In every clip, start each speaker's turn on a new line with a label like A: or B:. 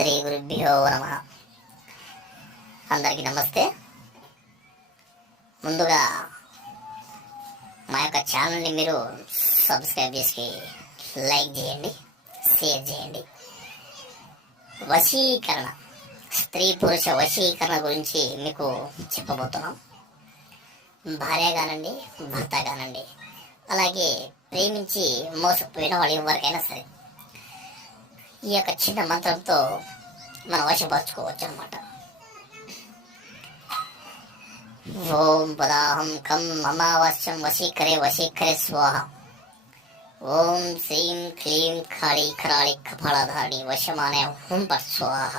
A: శ్రీ గురుభ్యో నమ. అందరికీ నమస్తే. ముందుగా మా యొక్క ఛానల్ని మీరు సబ్స్క్రైబ్ చేసి లైక్ చేయండి షేర్ చేయండి. వశీకరణ స్త్రీ పురుష వశీకరణ గురించి మీకు చెప్పబోతున్నాం. భార్య కానండి భర్త కానండి అలాగే ప్రేమించి మోసపోయిన వాళ్ళు ఎవరికైనా సరే ఈ యొక్క చిన్న మంత్రంతో మనం వశపరచుకోవచ్చు అనమాట ఓం పదాహం కం అమావాస్యం వశీకరే వశీకరే స్వాహ ఓం శ్రీం క్లీం ఖాళీ ఖరాళి కపాళధారి వశమానే హుం పర్ స్వాహ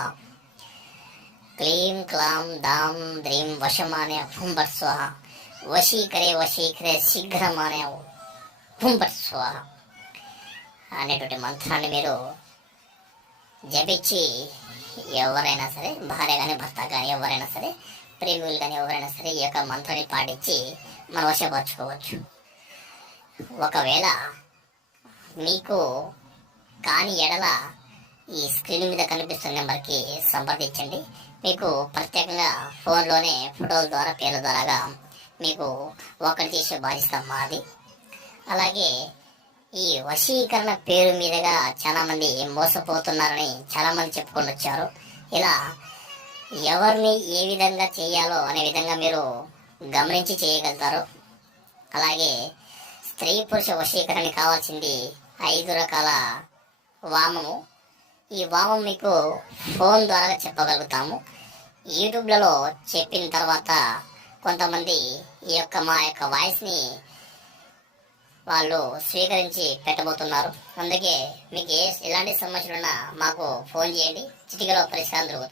A: క్లీం క్లాం దాం ద్రీం వశమానే హుం పర్ స్వాహ వశీకరే వశీకరే శీఘ్రమానే హుం పర్ స్వాహ అనేటువంటి మంత్రాన్ని మీరు జపించి ఎవరైనా సరే భార్య కానీ భర్త కానీ ఎవరైనా సరే ప్రేమికులు కానీ ఎవరైనా సరే ఈ యొక్క మంత్రాన్ని పాటించి మనం వశపరచుకోవచ్చు. ఒకవేళ మీకు కాని ఎడల ఈ స్క్రీన్ మీద కనిపిస్తున్న నెంబర్కి సంప్రదించండి. మీకు ప్రత్యేకంగా ఫోన్లోనే ఫోటోల ద్వారా పేర్ల ద్వారాగా మీకు ఒకటి చేసే బాధ్యత మాది. అలాగే ఈ వశీకరణ పేరు మీదుగా చాలా మంది మోసపోతున్నారని చాలా మంది చెప్పుకొని వచ్చారు ఇలా ఎవరిని ఏ విధంగా చేయాలో అనే విధంగా మీరు గమనించి చేయగలుగుతారు. అలాగే స్త్రీ పురుష వశీకరణ కావాల్సింది ఐదు రకాల వామము. ఈ వామం మీకు ఫోన్ ద్వారా చెప్పగలుగుతాము. యూట్యూబ్లలో చెప్పిన తర్వాత కొంతమంది ఈ యొక్క మా యొక్క వాయిస్ని వాళ్ళు స్వీకరించి పెట్టబోతున్నారు. అందుకే మీకు ఏ ఎలాంటి సమస్యలున్నా మాకు ఫోన్ చేయండి. చిటికలో పరిష్కారం దొరుకుతుంది.